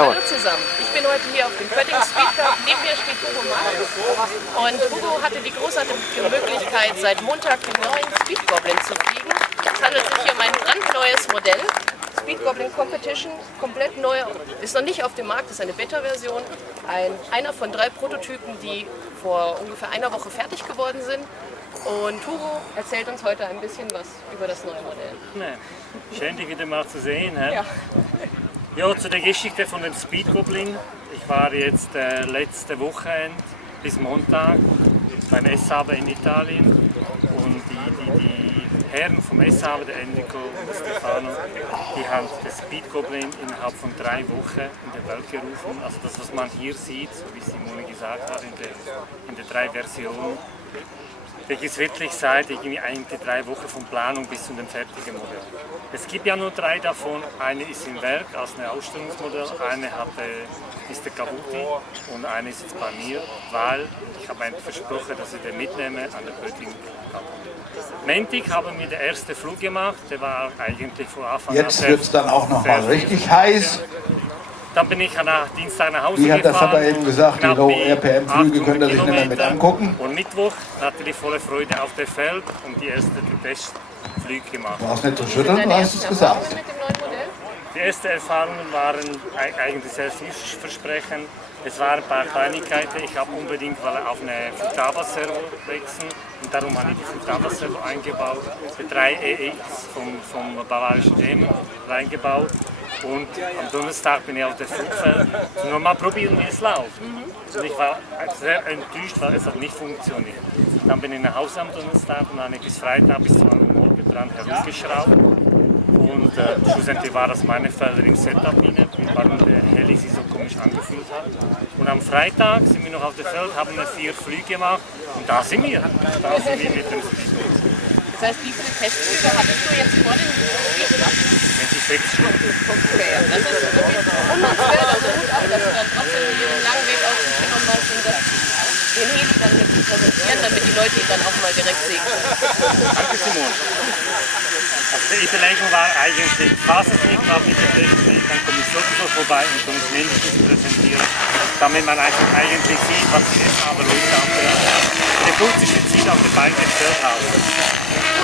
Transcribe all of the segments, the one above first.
Hallo zusammen, ich bin heute hier auf dem Pötting Speed Cup. Neben mir steht Hugo Marx. Und Hugo hatte die großartige Möglichkeit, seit Montag den neuen Speed Goblin zu fliegen. Es handelt sich hier um ein brandneues Modell. Speed Goblin Competition, komplett neu, ist noch nicht auf dem Markt, ist eine Beta-Version. Einer von 3 Prototypen, die vor ungefähr einer Woche fertig geworden sind. Und Hugo erzählt uns heute ein bisschen was über das neue Modell. Schön, dich wieder mal zu sehen. Ja. Ja, zu der Geschichte von dem Speed Goblin. Ich war jetzt letzte Wochenende bis Montag beim S-Habe in Italien und die Herren vom S-Habe, der Enrico und Stefano, die haben das Speed Goblin innerhalb von 3 Wochen in der Welt gerufen. Also das, was man hier sieht, so wie Simone gesagt hat, in der 3 Versionen. Das ist wirklich seit eigentlich 3 Wochen von Planung bis zu dem fertigen Modell. Es gibt ja nur 3 davon. Eine ist im Werk als ein Ausstellungsmodell, eine ist der Kabuti und eine ist jetzt bei mir, weil ich habe eigentlich versprochen, dass ich den mitnehme an der Pötting Cup. Montag haben wir den ersten Flug gemacht, der war eigentlich von Anfang an. Jetzt wird es dann auch noch mal richtig heiß. Dann bin ich nach Dienstag nach Hause Wie hat der gefahren. Vater eben gesagt, die RPM-Flüge könnt ihr sich nicht mehr mit angucken. Und Mittwoch natürlich volle Freude auf dem Feld und die ersten Testflüge gemacht. Du hast nicht zu schütteln, du hast es gesagt. Die ersten Erfahrungen waren eigentlich sehr vielversprechend. Es waren ein paar Kleinigkeiten. Ich habe unbedingt auf eine Futaba-Servo wechseln und darum habe ich die Futaba-Servo eingebaut. Die 3 EX vom Bavarischen Dämon reingebaut. Und am Donnerstag bin ich auf der Flugfeld und nochmal probieren, wie es läuft. Und ich war sehr enttäuscht, weil es hat nicht funktioniert. Dann bin ich nach Hause am Donnerstag und dann habe ich bis Freitag bis 2 Uhr morgens dran herumgeschraubt. Und schlussendlich war das meine Felder im Setup rein, warum der Heli sich so komisch angefühlt hat. Und am Freitag sind wir noch auf dem Feld, haben wir 4 Flüge gemacht und da sind wir. Da sind wir mit dem Speed. Das heißt, wie viele Testflüge hattest du jetzt vor dem Speed Cup? 6 Stunden. Okay, das ist wirklich unmöglich, also gut ab, dass du dann trotzdem diesen langen Weg auf dich genommen hast, um den Heli dann mit zu präsentieren, damit die Leute ihn dann auch mal direkt sehen können. Danke, Simon. Also die Überlegung war eigentlich, falls es nicht klappt mit dem Testflug, dann komme ich sowieso vorbei und kann es mindestens präsentieren, damit man einfach eigentlich sieht, was die S-Habe Leute auf der kürzeste Ziel auf der Beine gestellt haben.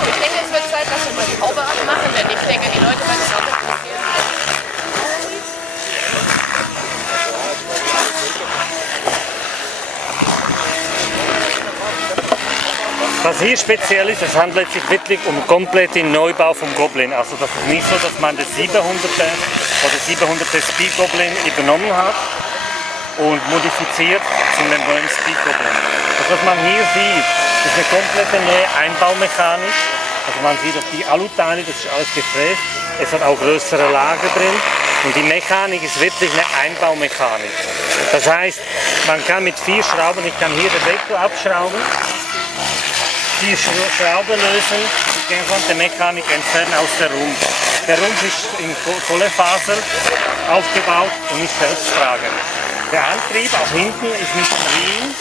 Ich denke, es wird Zeit, dass wir mal die Haube abmachen, denn ich denke, die Leute werden es auch interessieren. Was hier speziell ist, es handelt sich wirklich um kompletten Neubau vom Goblin. Also das ist nicht so, dass man das 700er oder 700er Speed Goblin übernommen hat und modifiziert zu einem neuen Speed Goblin. Das, was man hier sieht, ist eine komplette neue Einbaumechanik. Also man sieht auch die Aluteile, das ist alles gefräst. Es hat auch größere Lager drin. Und die Mechanik ist wirklich eine Einbaumechanik. Das heißt, man kann mit 4 Schrauben, ich kann hier den Deckel abschrauben, die Schraube lösen, die gesamte Mechanik entfernen aus der Rumpf. Der Rumpf ist in Kohlefaser aufgebaut und ist selbsttragend. Der Antrieb auch hinten ist mit Riemen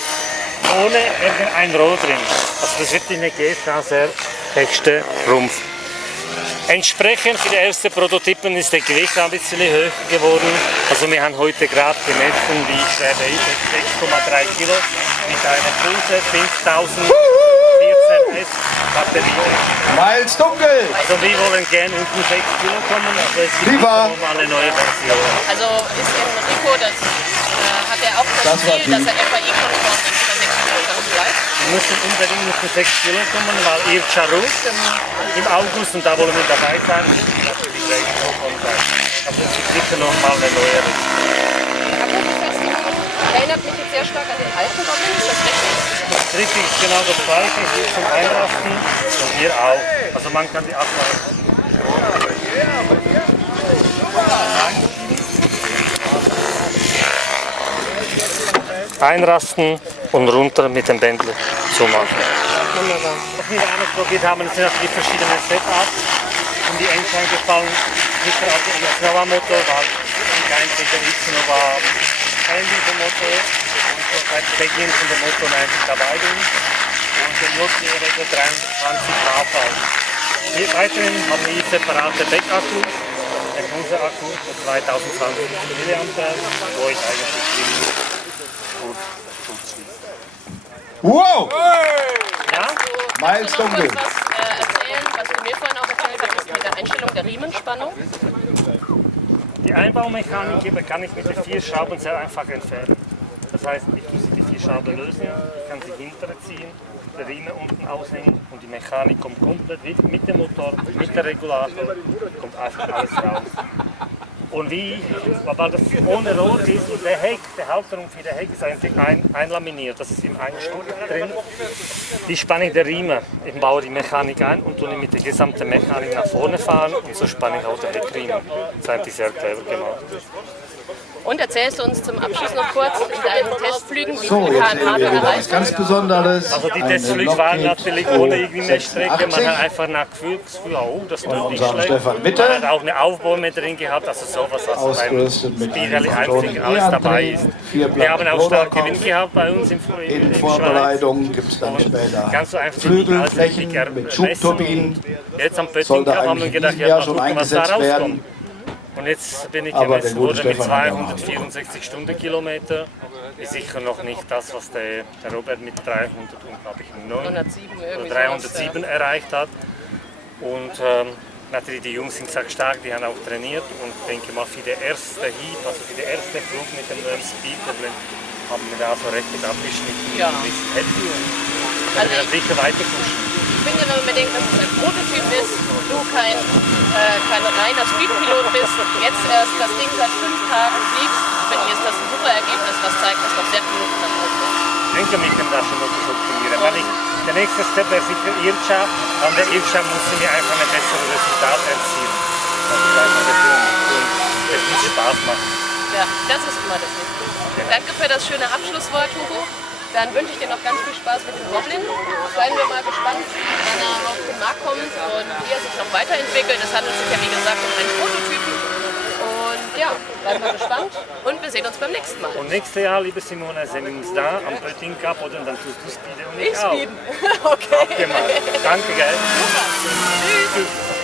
ohne irgendein Rohr drin. Also das wird eine GSA-sehr feste Rumpf. Entsprechend für die ersten Prototypen ist der Gewicht ein bisschen höher geworden. Also wir haben heute gerade gemessen, wie schwer der ist, 6,3 Kilo mit einer Pulse 5000 14S Batterie. Miles dunkel! Also wir wollen gerne unten 6 Kilo kommen, aber es gibt nochmal eine neue Version. Also ist Enrico, das hat er auch das Ziel, dass er FAI-konform ist für 6 Kilogramm bleibt. Wir müssen unbedingt mit 6 Kilo kommen, weil ihr Charut im August und da wollen wir dabei sein, müssen natürlich 6 Kilo kommen sein. Also es gibt sicher nochmal eine neuere. Erinnert mich jetzt sehr stark an den alten Goblin, ist das richtig? Das ist richtig, genau das gleiche hier zum Einrasten und hier auch. Also man kann die abmachen. Einrasten und runter mit dem Bändler zumachen. Wunderbar. Was wir auch noch probiert haben, sind natürlich verschiedene Setups. Und die Entscheidung gefallen, sicher auch der X-Nova-Motor, weil eigentlich der X-Nova ähnlich vom Motor und so seit Beginn von der Motor eigentlich dabei bin. Und der JT 23 HV. Hier weiterhin haben wir separate Backakkus ein großer Akku mit 2020 mAh, wo ich eigentlich gut schließe. Wow! Ja? Miles Kannst du noch dunkel. kurz was erzählen, was du mir vorhin auch erzählt hattest mit der Einstellung der Riemenspannung? Die Einbaumechanik kann ich mit den 4 Schrauben sehr einfach entfernen. Das heißt, ich muss die 4 Schrauben lösen, ich kann sie hinterziehen, die Riemen unten aushängen und die Mechanik kommt komplett mit dem Motor, mit dem Regulator, kommt einfach alles raus. Und weil das ohne Rohr ist und der Heck, der Halterung für den Heck ist eigentlich einlaminiert, das ist im einen Stück drin. Wie spanne ich den Riemen? Ich baue die Mechanik ein und tue mit der gesamten Mechanik nach vorne fahren und so spanne ich auch den Heckriemen. Das ist eigentlich sehr clever gemacht. Und erzählst du uns zum Abschluss noch kurz in deinen Testflügen, wie So, viele jetzt km/h sehen du wir wieder was erreichst? ganz Besonderes. Also die Eine Testflüge waren Lockheed natürlich ohne irgendwie eine Strecke. Man 86. hat einfach nach Gefühl, oh, das tut nicht unserem schlecht. Stefan Mitte. Man hat auch eine Aufbäume drin gehabt, also sowas, was beim Ausgerüstet mit Speed Rally einem eigentlich alles dabei ist. 4 Wir haben auch stark Platten Gewinn gehabt bei uns im In Schweiz. Vorbereitung gibt es dann später Ganz so einfach Flügelflächen mit Schubturbinen. Jetzt am Pötting Sollte haben wir eigentlich gedacht, in ja, diesem Jahr mal schon gucken, was da eingesetzt werden. rauskommt. Und jetzt bin ich Aber gemessen der gute worden mit Stefan hat ja 264 Stundenkilometer. Ist sicher noch nicht das, was der Robert mit 300 und glaube ich 107 irgendwie oder 307 erreicht hat. Und natürlich die Jungs sind sehr stark, die haben auch trainiert und ich denke mal für den ersten Hieb, also für den ersten Flug mit dem neuen Speed-Problem, haben wir da so recht gut abgeschnitten. Ja. Ein bisschen happy und Also werden sicher weiter pushen. Ich finde, wenn man bedenkt, dass es ein Prototyp ist, du kein reiner Speedpilot bist, jetzt erst das Ding seit 5 Tagen fliegst, finde ich, ist das ein super Ergebnis, was zeigt, dass noch sehr viel Luft nach oben ist. Ich denke, wir können das schon noch optimieren. Der nächste Step wäre sicher IRCHA. An der IRCHA mussten wir einfach ein besseres Resultat erzielen. Das ist einfach der Punkt. Und es muss Spaß machen. Ja, das ist immer das Wichtige. Danke für das schöne Abschlusswort, Hugo. Dann wünsche ich dir noch ganz viel Spaß mit dem Goblin. Seien wir mal gespannt, wann er auf den Markt kommt und wie er sich noch weiterentwickelt. Es handelt sich ja wie gesagt um einen Prototypen. Und ja, bleiben wir gespannt und wir sehen uns beim nächsten Mal. Und nächstes Jahr, liebe Simone, sehen wir uns da am Pötting Cup oder dann tust du Speed und Ich ich auch. speeden. Okay. Abgemacht. Danke, gell? Super. Tschüss. Tschüss.